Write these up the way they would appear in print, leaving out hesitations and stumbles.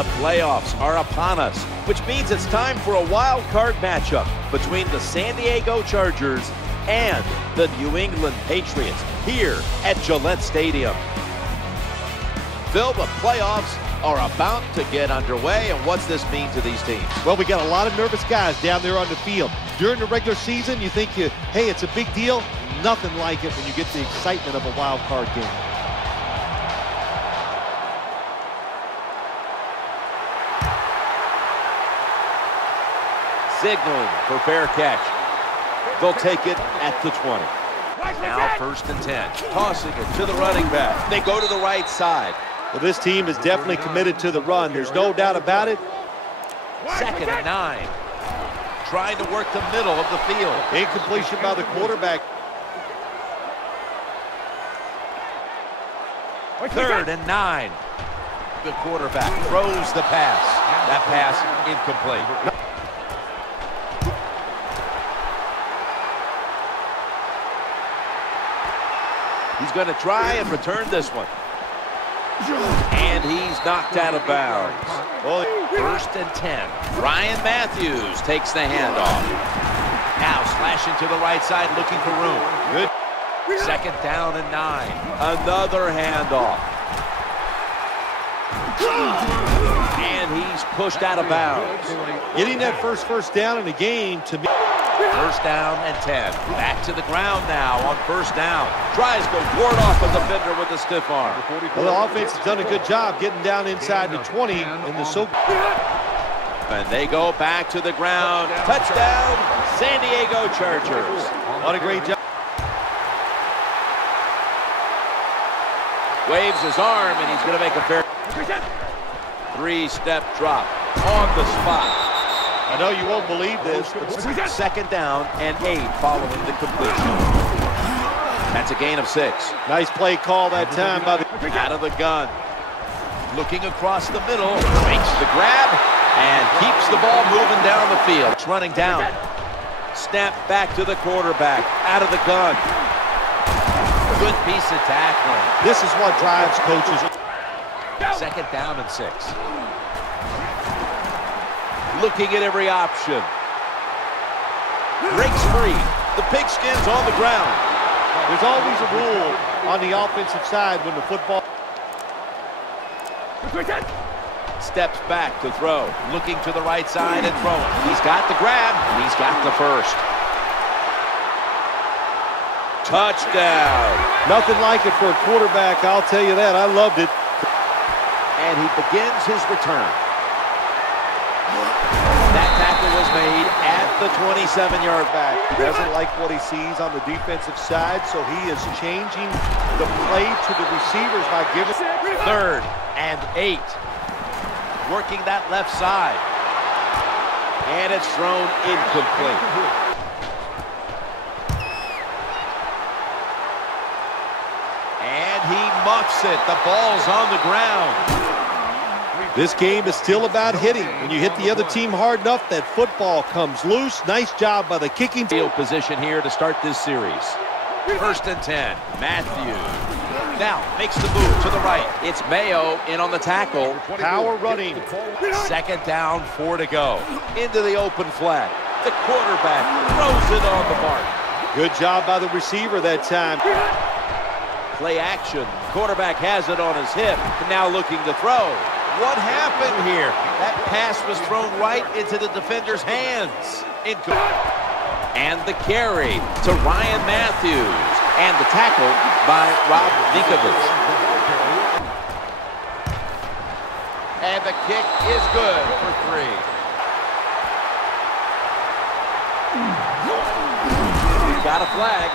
The playoffs are upon us, which means it's time for a wild card matchup between the San Diego Chargers and the New England Patriots here at Gillette Stadium. Phil, the playoffs are about to get underway, and what's this mean to these teams? Well, we got a lot of nervous guys down there on the field. During the regular season, you think, hey, it's a big deal. Nothing like it when you get the excitement of a wild card game. Signaling for fair catch. They'll take it at the 20. Now 1st and 10. Tossing it to the running back. They go to the right side. Well, this team is definitely committed to the run. There's no doubt about it. 2nd and 9. Trying to work the middle of the field. Incompletion by the quarterback. 3rd and 9. The quarterback throws the pass. That pass incomplete. He's going to try and return this one. And he's knocked out of bounds. Well, 1st and 10. Ryan Matthews takes the handoff. Now slashing to the right side, looking for room. Good. 2nd down and 9. Another handoff. And he's pushed out of bounds. Getting that first down in the game to me. 1st down and 10. Back to the ground now on 1st down. Tries to ward off a defender with a stiff arm. Well, the offense has done a good job getting down inside the 20 in the And they go back to the ground. Touchdown, San Diego Chargers. What a great job. Waves his arm, and he's going to make a fair 3-step drop on the spot. I know you won't believe this, but 2nd down and 8 following the completion. That's a gain of 6. Nice play call that time by the... Out of the gun. Looking across the middle. Makes the grab and keeps the ball moving down the field. It's running down. Snap back to the quarterback. Out of the gun. Good piece of tackling. This is what drives coaches. 2nd down and 6. Looking at every option. Breaks free. The pigskin's on the ground. There's always a rule on the offensive side when the football... Steps back to throw. Looking to the right side and throwing. He's got the grab. He's got the 1st. Touchdown. Nothing like it for a quarterback, I'll tell you that. I loved it. And he begins his return. That tackle was made at the 27-yard back. He doesn't like what he sees on the defensive side, so he is changing the play to the receivers by giving... 3rd and 8. Working that left side. And it's thrown incomplete. And he muffs it. The ball's on the ground. This game is still about hitting. When you hit the other team hard enough, that football comes loose. Nice job by the kicking field position here to start this series. 1st and 10. Matthews. Now makes the move to the right. It's Mayo in on the tackle. Power running. 2nd down, 4 to go. Into the open flat. The quarterback throws it on the mark. Good job by the receiver that time. Play action. Quarterback has it on his hip. Now looking to throw. What happened here? That pass was thrown right into the defender's hands. And the carry to Ryan Matthews. And the tackle by Rob Ninkovich. And the kick is good for 3. Got a flag.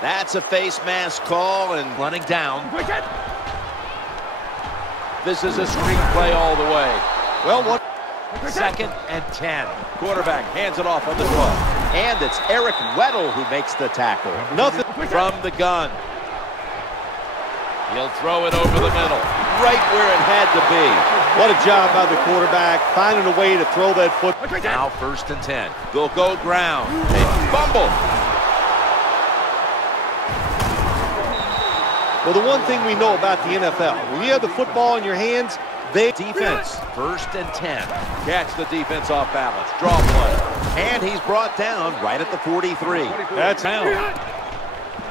That's a face mask call and running down. This is a screen play all the way. Well, what? 2nd and 10. Quarterback hands it off on the draw. And it's Eric Weddle who makes the tackle. Nothing from the gun. He'll throw it over the middle, right where it had to be. What a job by the quarterback, finding a way to throw that foot. Now 1st and 10. They'll go ground. They fumble. Well, the one thing we know about the NFL, when you have the football in your hands, Defense, 1st and 10. Catch the defense off balance. Draw play. And he's brought down right at the 43. That's down.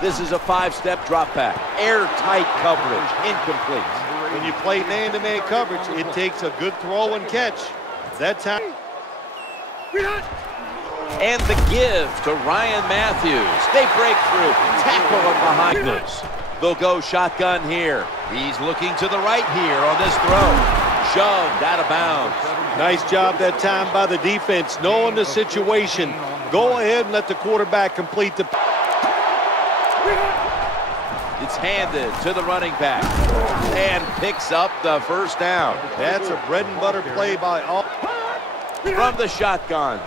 This is a 5-step drop back. Airtight coverage. Incomplete. When you play man-to-man coverage, it takes a good throw and catch. That time. And the give to Ryan Matthews. They break through. Tackle him behind us. They'll go shotgun here. He's looking to the right here on this throw. Shoved out of bounds. Nice job that time by the defense, knowing the situation. Go ahead and let the quarterback complete the... It's handed to the running back and picks up the first down. That's a bread and butter play by all. From the shotgun.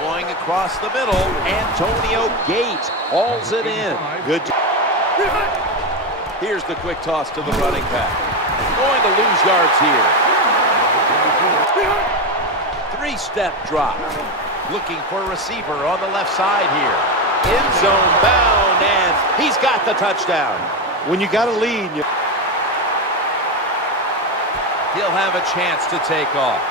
Going across the middle, Antonio Gates hauls it in. Good job. Here's the quick toss to the running back. Going to lose yards here. 3-step drop. Looking for a receiver on the left side here. End zone bound, and he's got the touchdown. When you got a lead, He'll have a chance to take off.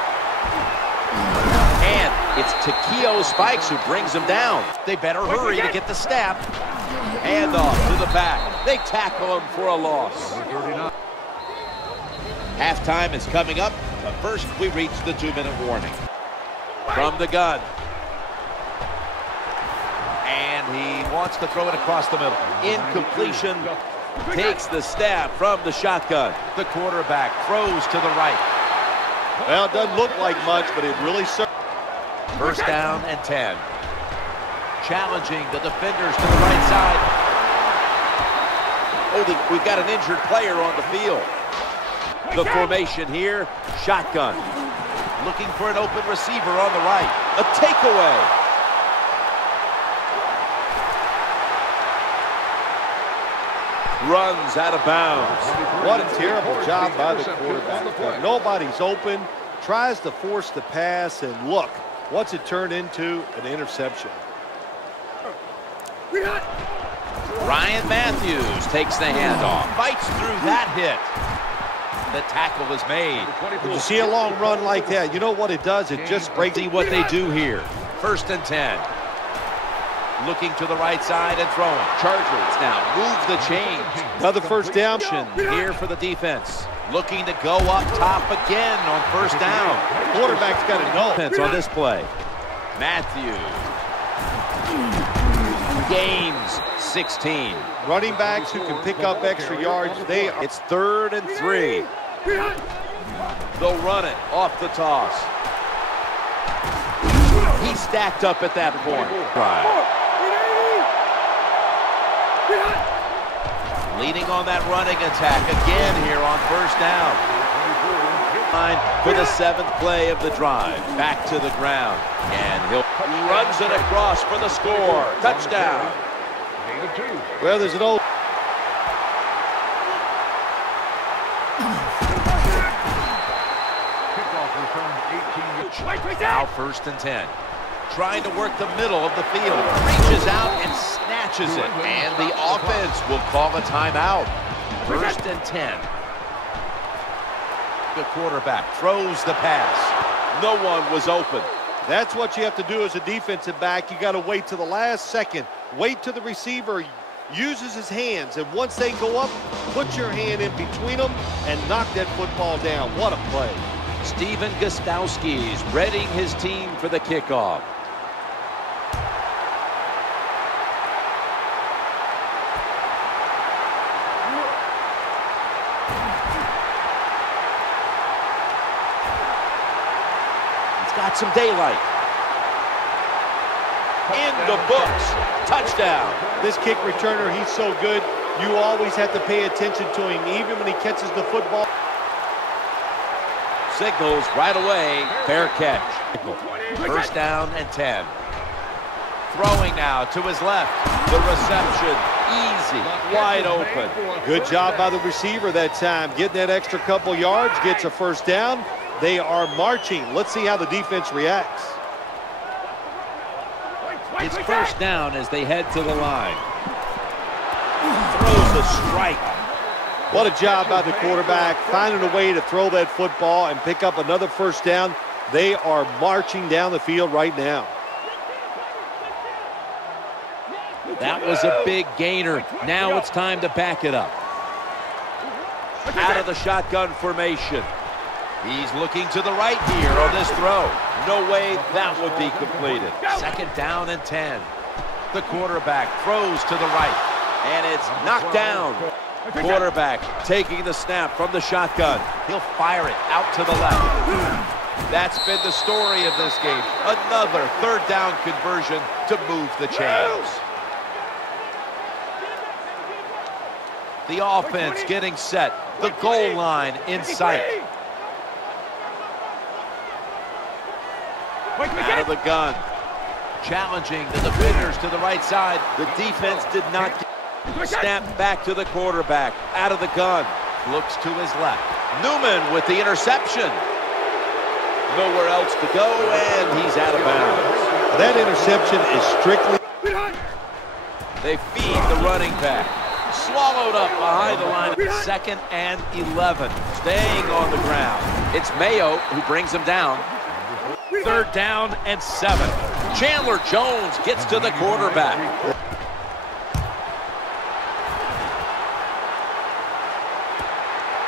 And it's Takeo Spikes who brings him down. They better hurry to get the snap. Hand off to the back. They tackle him for a loss. Halftime is coming up, but first we reach the 2-minute warning. From the gun. And he wants to throw it across the middle. Incompletion. Takes the snap from the shotgun. The quarterback throws to the right. well, it doesn't look like much, but it really serves. 1st down and 10. Challenging the defenders to the right side. Oh, we've got an injured player on the field. The formation here, shotgun. Looking for an open receiver on the right. A takeaway. Runs out of bounds. What a terrible job by the quarterback. Nobody's open, tries to force the pass, and look, what's it turned into? An interception. Ryan Matthews takes the handoff. Fights through that hit. The tackle is made. When you see a long run like that, you know what it does? It just breaks. See what they do here. 1st and 10. Looking to the right side and throwing. Chargers now move the change. Another first down. Here for the defense. Looking to go up top again on 1st down. Quarterback's got to know. Defense on this play. Matthews. Gains 16. Running backs who can pick up extra yards. It's 3rd and 3. They'll run it off the toss. He's stacked up at that point. Leading on that running attack again here on 1st down. For the 7th play of the drive. Back to the ground. And he runs it across for the score. Touchdown. Well, there's an old... Now 1st and 10. Trying to work the middle of the field. Reaches out and snatches it. And the offense will call a timeout. 1st and 10. The quarterback throws the pass. No one was open. That's what you have to do as a defensive back. You got to wait to the last second. Wait till the receiver uses his hands. And once they go up, put your hand in between them and knock that football down. What a play. Steven Gostowski's readying his team for the kickoff. He's got some daylight. In the books. Touchdown. This kick returner, he's so good. You always have to pay attention to him, even when he catches the football. Signals right away. Fair catch. 1st down and 10. Throwing now to his left. The reception. Easy. Wide open. Good job by the receiver that time. Getting that extra couple yards. Gets a 1st down. They are marching. Let's see how the defense reacts. It's 1st down as they head to the line. Throws throws a strike. What a job by the quarterback, finding a way to throw that football and pick up another first down. They are marching down the field right now. That was a big gainer. Now it's time to back it up. Out of the shotgun formation. He's looking to the right here on this throw. No way that would be completed. Second down and 10. The quarterback throws to the right, and it's knocked down. Quarterback taking the snap from the shotgun. He'll fire it out to the left. That's been the story of this game. Another third down conversion to move the chains. The offense getting set. The goal line in sight. Out of the gun. Challenging the defenders to the right side. The defense did not get. Snap back to the quarterback. Out of the gun. Looks to his left. Newman with the interception. Nowhere else to go, and he's out of bounds. That interception is strictly. They feed the running back. Swallowed up behind the line. Second and 11. Staying on the ground. It's Mayo who brings him down. Third down and 7. Chandler Jones gets to the quarterback.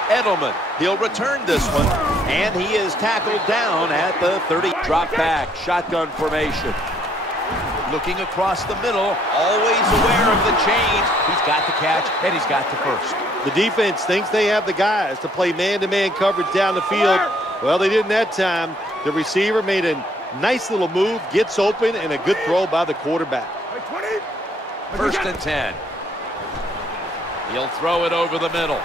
Edelman, he'll return this one, and he is tackled down at the 30. Drop back, shotgun formation. Looking across the middle, always aware of the change. He's got the catch, and he's got the first. The defense thinks they have the guys to play man-to-man coverage down the field. Well, they didn't that time. The receiver made a nice little move, gets open, and a good throw by the quarterback. First and 10. He'll throw it over the middle.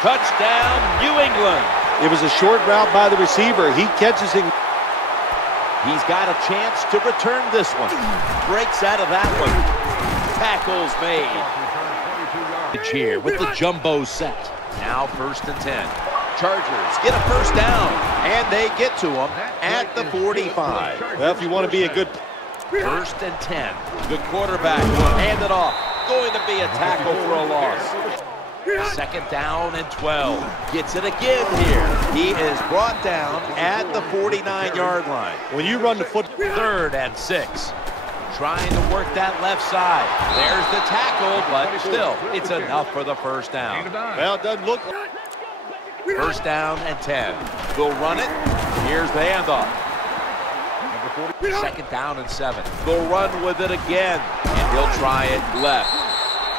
Touchdown, New England. It was a short route by the receiver. He catches him. He's got a chance to return this one. Breaks out of that one. Tackles made. Here with the jumbo set. Now first and 10. Chargers get a first down, and they get to him at the 45. Well, if you want to be a good... First and 10. The quarterback will hand it off. Going to be a tackle for a loss. Second down and 12. Gets it again here. He is brought down at the 49-yard line. When you run the foot... Third and 6. Trying to work that left side. There's the tackle, but still, it's enough for the first down. Well, it doesn't look like... First down and 10. They'll run it. Here's the handoff. Second down and 7. They'll run with it again, and he'll try it left.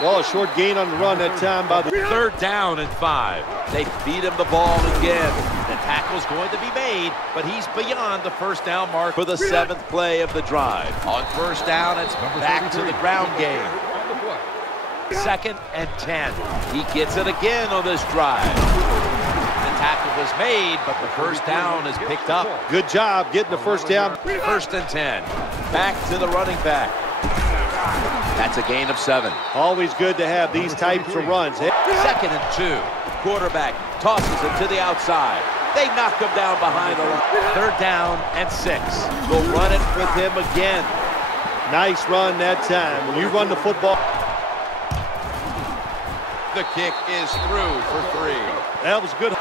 Well, a short gain on the run that time by the... Third down and 5. They feed him the ball again. The tackle's going to be made, but he's beyond the first down mark for the 7th play of the drive. On first down, it's back to the ground game. Second and 10. He gets it again on this drive. The tackle was made, but the first down is picked up. Good job getting the first down. First and 10. Back to the running back. That's a gain of 7. Always good to have these types of runs. Second and 2. Quarterback tosses it to the outside. They knock him down behind the line. Third down and 6. They'll run it with him again. Nice run that time. When you run the football. The kick is through for 3. That was good.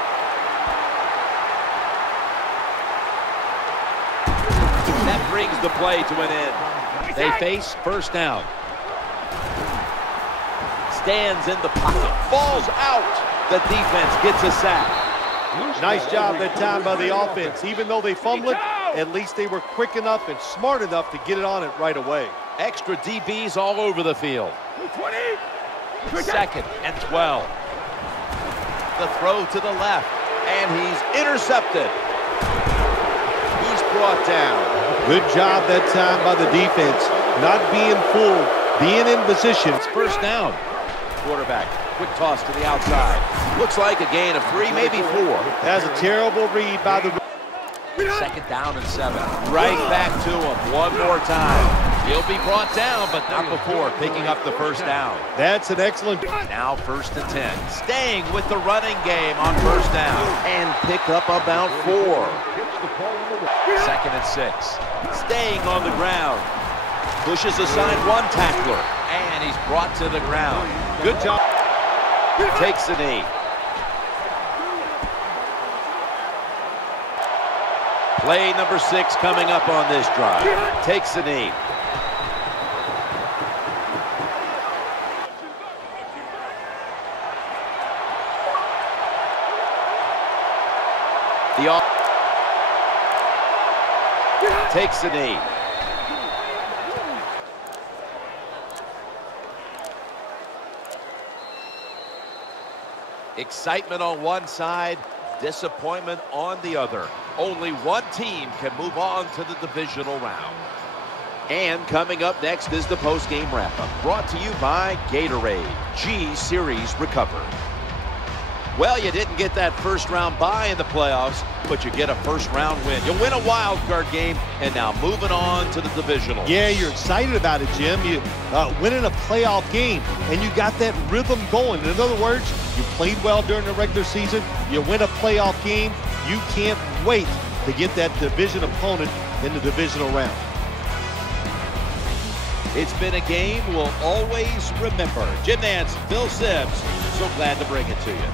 That brings the play to an end. They face first down. Stands in the pocket. Falls out. The defense gets a sack. Nice job that time by the offense. Even though they fumbled it, at least they were quick enough and smart enough to get it on it right away. Extra DBs all over the field. Second and 12. The throw to the left, and he's intercepted. He's brought down. Good job that time by the defense. Not being fooled, being in position. It's first down. Quarterback, quick toss to the outside. Looks like a gain of 3, maybe 4. That's a terrible read by the... Second down and 7. Right back to him one more time. He'll be brought down, but not before picking up the first down. That's an excellent... Now first and 10. Staying with the running game on first down. And pick up about 4. Second and 6. Staying on the ground. Pushes aside one tackler, and he's brought to the ground. Good job. Takes a knee. Play number 6 coming up on this drive. Takes a knee. Takes a knee. Excitement on one side, disappointment on the other. Only one team can move on to the divisional round. And coming up next is the post-game wrap-up, brought to you by Gatorade, G-Series Recover. Well, you didn't get that first-round bye in the playoffs, but you get a first-round win. You win a wild card game, and now moving on to the divisional. Yeah, you're excited about it, Jim. You winning a playoff game, and you got that rhythm going. In other words, you played well during the regular season. You win a playoff game. You can't wait to get that division opponent in the divisional round. It's been a game we'll always remember. Jim Nance, Bill Sims, so glad to bring it to you.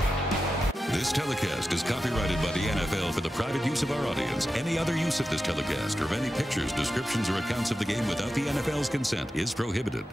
This telecast is copyrighted by the NFL for the private use of our audience. Any other use of this telecast or of any pictures, descriptions, or accounts of the game without the NFL's consent is prohibited.